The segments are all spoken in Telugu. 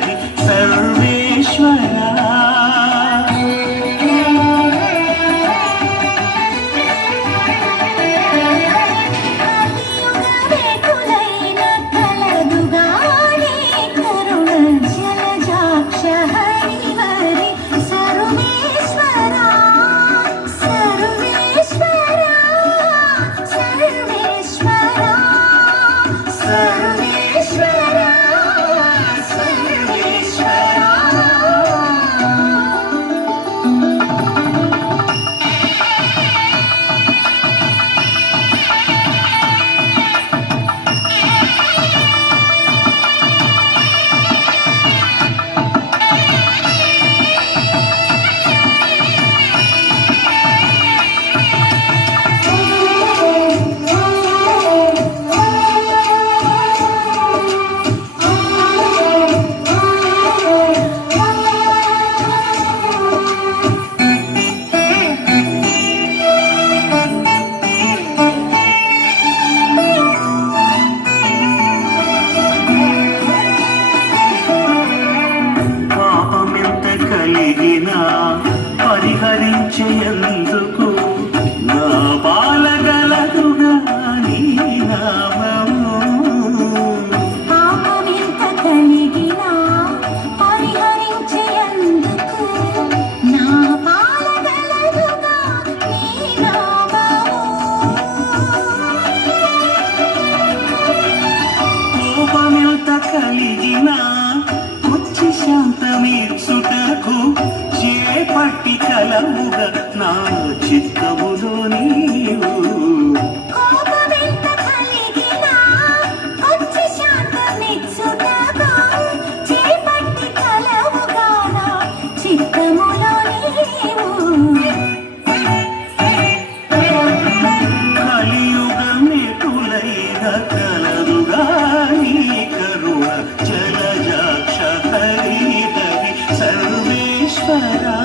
హరి సర్వేశ్వరా. పరిహరించేందుకు నా బాలగలదుగా నీ నామము. పాపమెంత కలిగినా పరిహరించేందుకు నా బాలగలదుగా నీ నామము. కోపమెంత కలిగినా వచ్చి శాంతమీర్చుటకు చేపట్టి కలముగా నా చిత్తములో నీవు. కోపమెంత కలిగినా వచ్చి శాంతమిచ్చుటకు చేపట్టి కలముగా నా చిత్తములో నీవు. కలియుగమెటులైన కలదుగా నీ కరుణ జలజాక్ష హరి హరి సర్వేశ్వరా.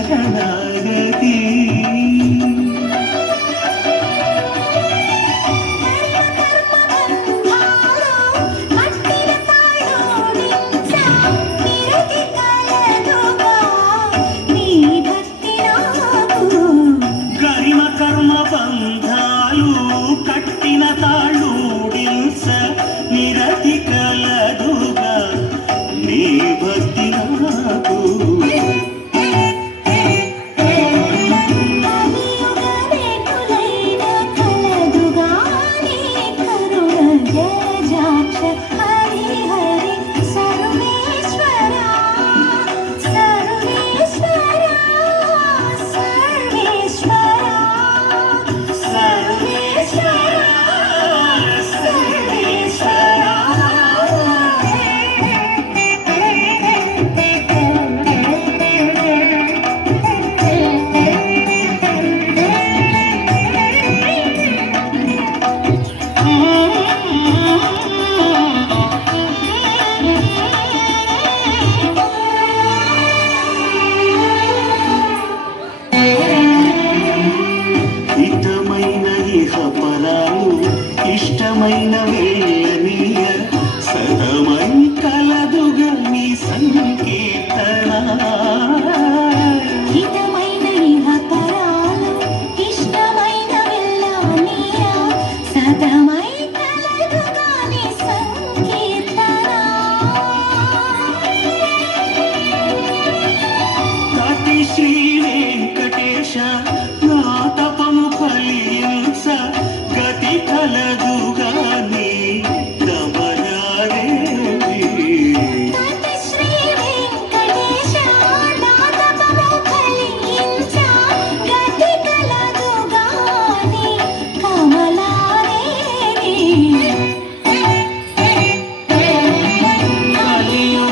శరణాగతి గరిమ కర్మ బంధాలు కట్టిన తాళూడిల్స నిరతి కలదుగా నీ భక్తి నాకు. ఇష్టమైన వెళ్ళనీయ సదమై కలదుగా నీ సంకీర్తన. హితమైన ఇహపరాలు ఇష్టమైన వెళ్ళనీయ సదమై కల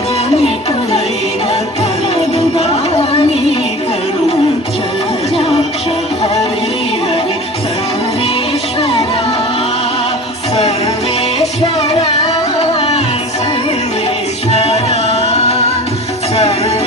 కలియుగనికులైన కలదుగా నీ కరుణ జలజాక్ష హరి హరి సర్వేశ్వర సర్వేశ్వర సర్వేశ్వర సర్వేశ్వర